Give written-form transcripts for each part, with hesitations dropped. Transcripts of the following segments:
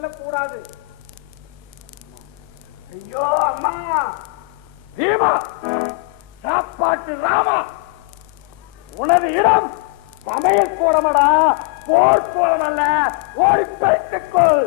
கொள்ளக்கூடாது. ஐயோ அம்மா! பீமா, சாப்பாட்டு ராமா, உனது இடம் சமையல் கூடமடா, போர் கூடம் அல்ல. ஓடி பறித்துக்கொள்.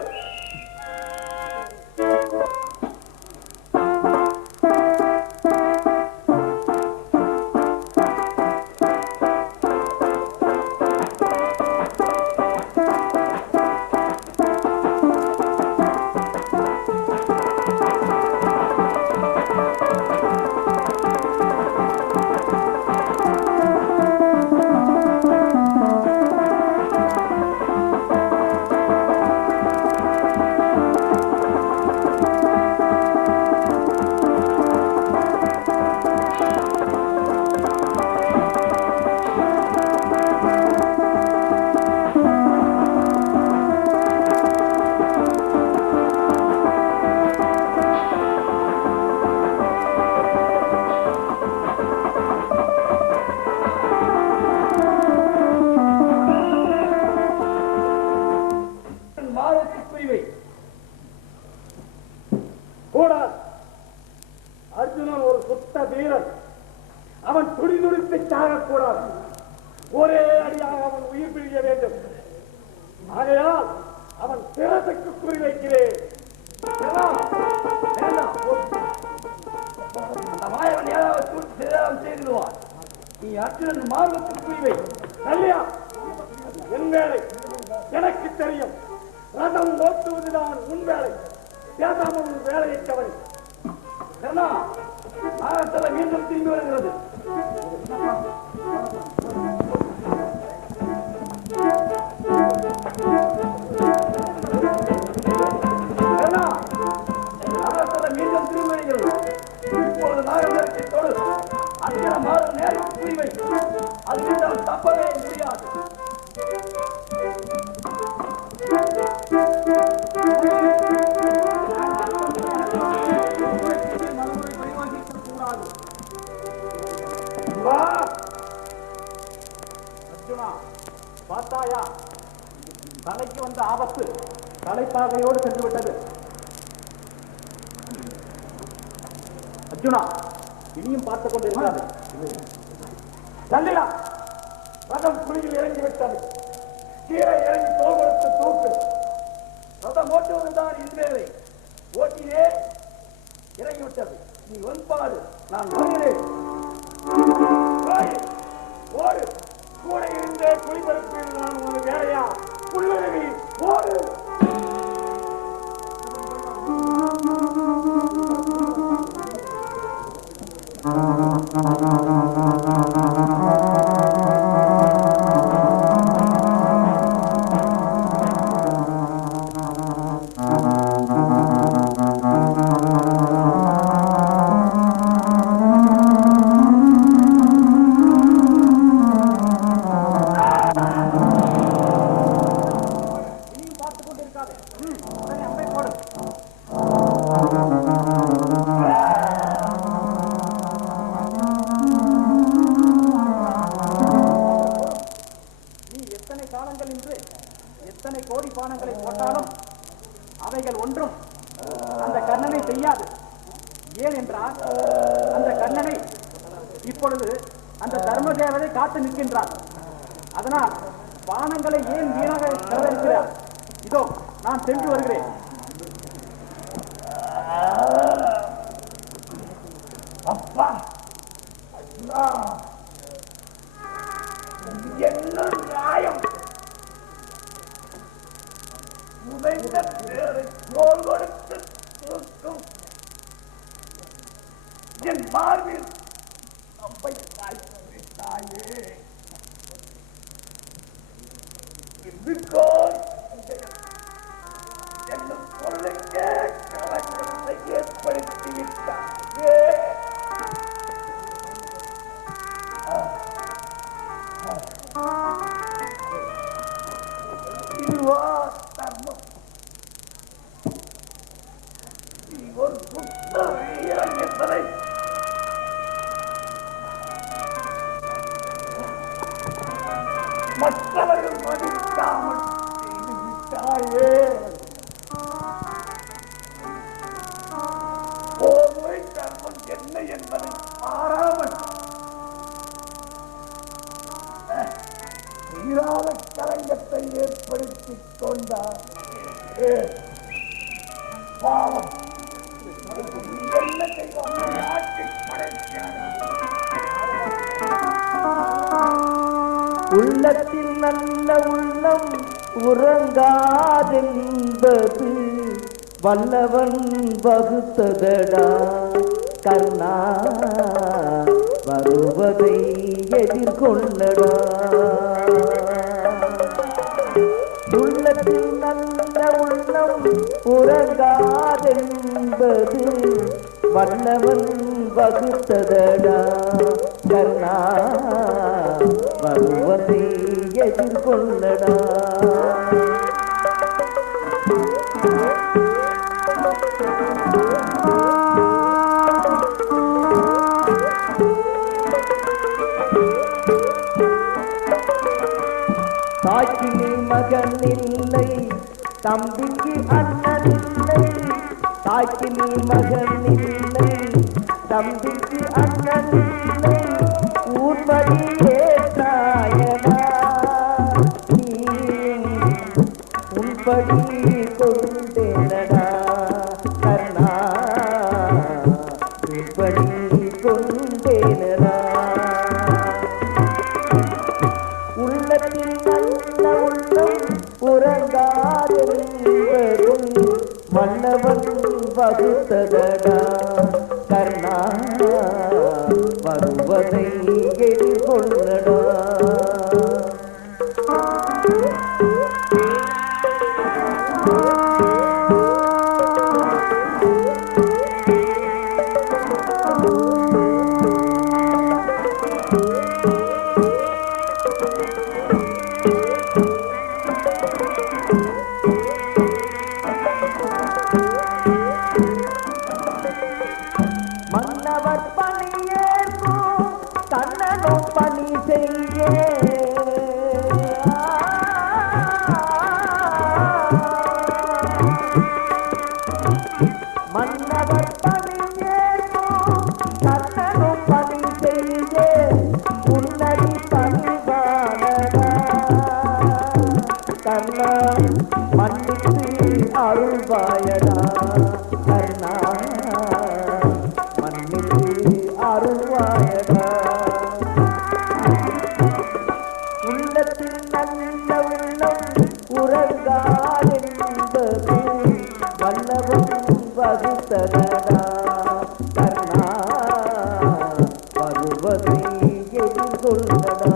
அர்ஜுனன் ஒரு சுத்த வீரன். அவன் துடிதுடித்து சாகக்கூடாது. ஒரே அடியாக அவன் உயிர் பிழிய வேண்டும். ஆகையால் அவன் சிரசுக்கு குறிவைக்கிறேன். அந்த மாயவன் ஏதாவது செய்திடுவான். நீ அர்ஜுனன் மார்புக்கு குறிவை. கல்யா, என் வேலை எனக்கு தெரியும். ரதம் ஓட்டுவதுதான் உன் வேலை. பேசாமல் உன் வேலையை கவனி. மீண்டும் திரும்பி வருகிறது. மீண்டும் திரும்பி வருகிறது. இப்பொழுது நாகத்தை தொடு. அத்தனை மாறு நேருக்கு புரிவை. அதிலிருந்து அவன் தப்பவே முடியாது. அர்ஜுனா, பார்த்தாயா? தலைக்கு வந்த ஆபத்து தலைப்பாகையோடு சென்று விட்டது. அர்ஜுனா, இனியும் பார்த்துக் கொண்டிருக்கிறார். தள்ளிடா. ரதம் குழியில் இறங்கிவிட்டது. கீழே இறங்கி தோல் கொடுத்து தூக்கு. ரதம் ஓட்டுவதுதான் இன்வேலை. ஓட்டினே இறங்கிவிட்டது. நீ ஒன்பாடு, நான் வருகிறேன். ஓடு. கூட இருந்தே குடிபரப்பில் நான் ஒரு வேலையா? புல்லுருவி ஓடு. எத்தனை கோடி பானங்களை போட்டாலும் அவைகள் ஒன்றும் அந்த கண்ணனை செய்யாது. ஏன் என்றால் அந்த கண்ணனை இப்பொழுது அந்த தர்ம தேவதை காத்து நிற்கின்றார். அதனால் பானங்களை ஏன் வீணாக செலவழிக்கிறார்? இதோ நான் சென்று வருகிறேன். அப்பா, என்ன நியாயம்? தோல் கொடுத்து தூக்கும் என் மார்பில் அப்பை தாயே. என்ன சொல்லுங்க, கலக்கத்தை ஏற்படுத்தி விட்டாயே. இதுவா தர்மம்? ஒரு சுத்த வீரன் என்பதை மற்றவர்கள் மதிக்காமல் செய்து விட்டாயே. உள்ளத்தில் நல்ல உள்ளம் உறங்காதென்பது வல்லவன் வகுத்ததடா கர்ணா வருவதை எதிர்கொள்ளடா உள்ளத்தில் நல்ல உள்ளம் உறங்காதென்பது வல்லவன் வகுத்ததடா கர்ணா வருவதை எதிர்கொள்ளடா தாய்க்கு நீ மகன் இல்லை தம்பிக்கு அண்ணன் இல்லை தாய்க்கு நீ மகன் இல்லை தம்பிக்கு அண்ணன் இல்லை ஊர்படி ஏற்றாயடா நீ உன்படி கொண்டேனடா கர்ணா உன்படி கொண்டேனடா உள்ளத்தில் நல்ல உள்ளம் உறங்காதிருப்பதும் மன்னவன் வகுத்ததடா கர்ணா வருவதை எதிர்கொள்ளடா மன்னவர் பணியேற்கும் கண்ணனும் பணி செய்ய மன்னவர் பணியேற்கும் கண்ணனும் பணி செய்ய உன்னடி பணிவானடா கர்ணா மன்னித்து அருள்வாயடா கர்ணா அருள்வாயடா உள்ளத்தில் நல்ல உள்ளம் உறங்காதென்பது வல்லவன் வகுத்ததடா கர்ணா வருவதை எதிர்கொள்ளடா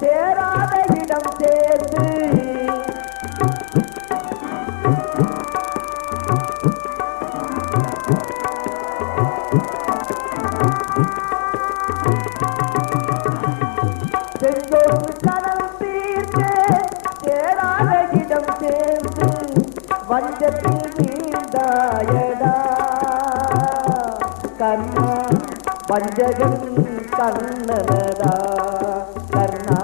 சேராத இடம் சேர்ந்து செங்கோட்டு கடல் தீர்த்து சேராத இடம் சேர்ந்து வஞ்சத்தில் வீழ்ந்தாயடா கர்ணா வஞ்சகன் கண்ணனடா கர்ணா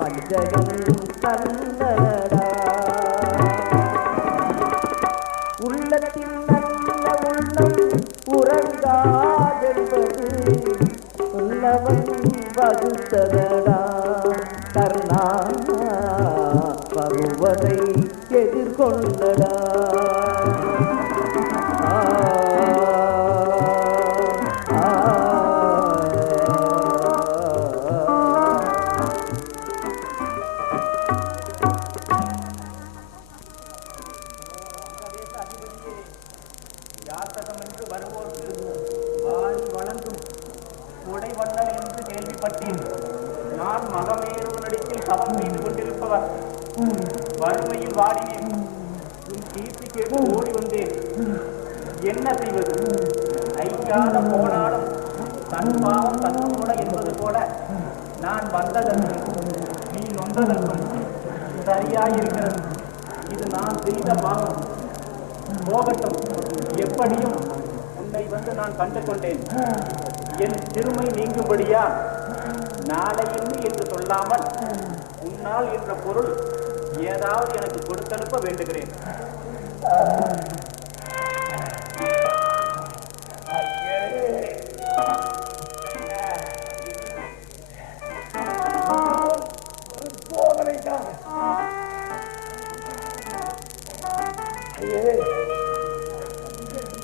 வஞ்சகன் கண்ணனடா உள்ளத்தில் நல்ல உள்ளம் உறங்காதென்பது உள்ளவன் வகுத்ததடா கர்ணா வருவதை எதிர்கொள்ளடா யாத்தகம் என்று வருவோர்க்கு வாரி வழங்கும் உடை வண்ணல் என்று கேள்விப்பட்டேன். நான் மகமேறு நடிப்பில் தவம் செய்து கொண்டிருப்பவர் வறுமையில் வாடினேன். உன் கீர்த்தி கேட்டு ஓடி வந்தேன். என்ன செய்வது? ஐயாத போனாலும் தன் பாவம் தன்னோட என்பது போல நான் வந்ததற்கும் நீ நொந்ததற்கும் சரியாயிருக்கிறது. இது நான் செய்த பாவம். போகட்டும், எப்படியும் உன்னை வந்து நான் கண்டு கொண்டேன். என் சிறுமை நீங்கும்படியா நாளை என்று சொல்லாமல் உன்னால் என்ற பொருள் ஏதாவது எனக்கு கொடுத்தனுப்ப வேண்டுகிறேன்.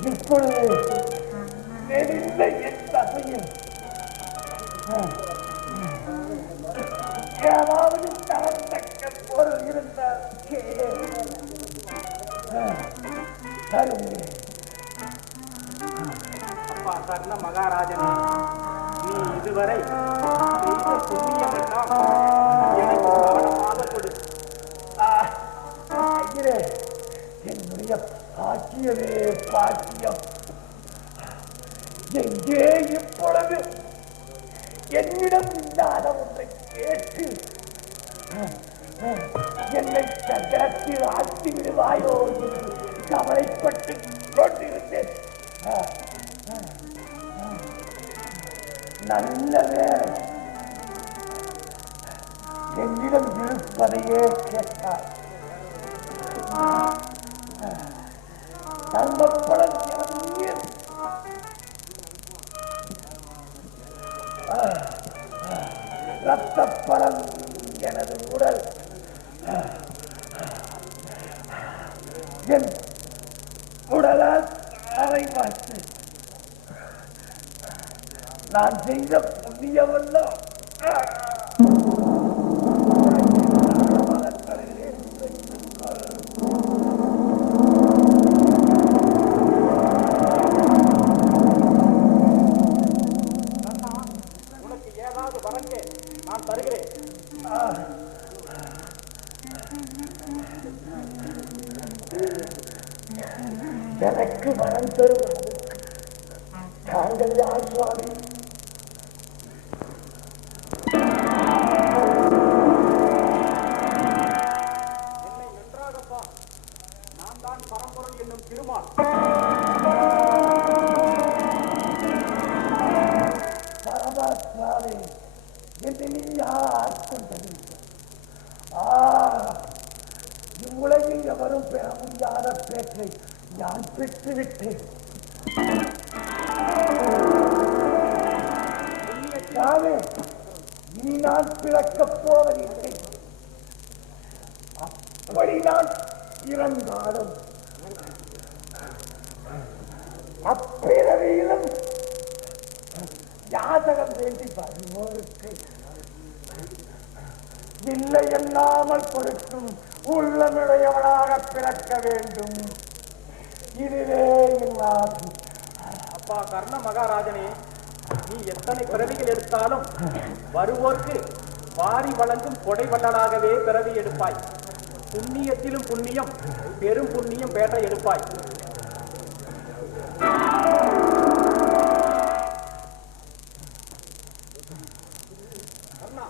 இப்பொழுது நெறிந்த என் தசையில் ஏதாவது தரத்தக்க பொருள் இருந்தால் அப்பா கர்ண மகாராஜன், நீ இதுவரை செய்த புண்ணியம் எல்லாம் எனக்கு கவனமாக கொடு. ஐயரே, என்னுடைய பாக்கியமே பாக்கியம். எங்கே இப்பொழுது என்னிடம் இல்லாத ஒன்றை கேட்டு என்னை சங்கரத்தில் ஆட்டி விடுவாயோ என்று கவலைப்பட்டு கொண்டிருந்தேன். நல்ல வேலை என்னிடம் இருப்பதையே கேட்டார். தர்மப்பலன் ரத்தப்பலன் எனது உடல் என் உடலால் அறை பார்த்து நான் செய்த புண்ணியமெல்லாம் உனக்கு ஏதாவது வரங்க நான் தருகிறேன். எனக்கு வரம் தருவது தாங்கள் யார் சுவாமி? என்னை நன்றாகப்பா, நான் தான் பரம்பொருள் என்னும் திருமால். பரமாத்மாவே, என்னை நீ யார் கொண்டது? இவ்வுலகில் எவரும் பெற முடியாத பேற்றை நான் பெற்றுவிட்டேன். சாமி, இனி நான் பிறக்கப் போவதில்லை. அப்படி நான் இறந்தாலும் அப்பிறவியிலும் யாதகம் வேண்டி வருவோருக்கு இல்லை என்னாமல் கொடுக்கும் உள்ளமுடையவனாக பிறக்க வேண்டும். இதுவே என் ஆசை. அப்பா கர்ண மகாராஜனே, நீ எத்தனை பிறவிகள் எடுத்தாலும் வருவோர்க்கு வாரி வழங்கும் கொடை வள்ளலாகவே பிறவி எடுப்பாய். புண்ணியத்திலும் புண்ணியம், பெரும் புண்ணியம் பேற்ற எடுப்பாய். கர்ணா,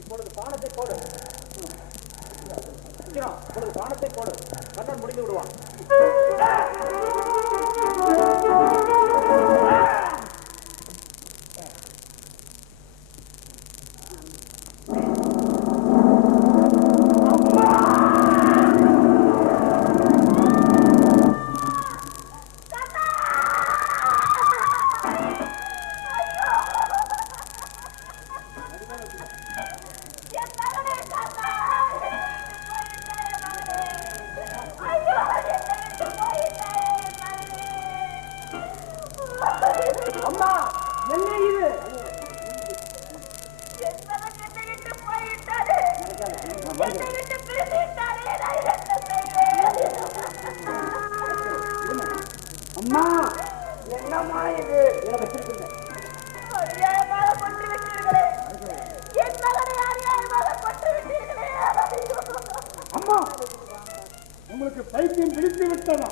இப்பொழுது பானத்தை போடு. இப்பொழுது பானத்தை போடு. கர்ணன் முடிந்து விடுவான். அம்மா, என்ன இது? அம்மா, என்னம்மா இது? அம்மா, உங்களுக்கு பைத்தியம் பிடித்து விட்டதா?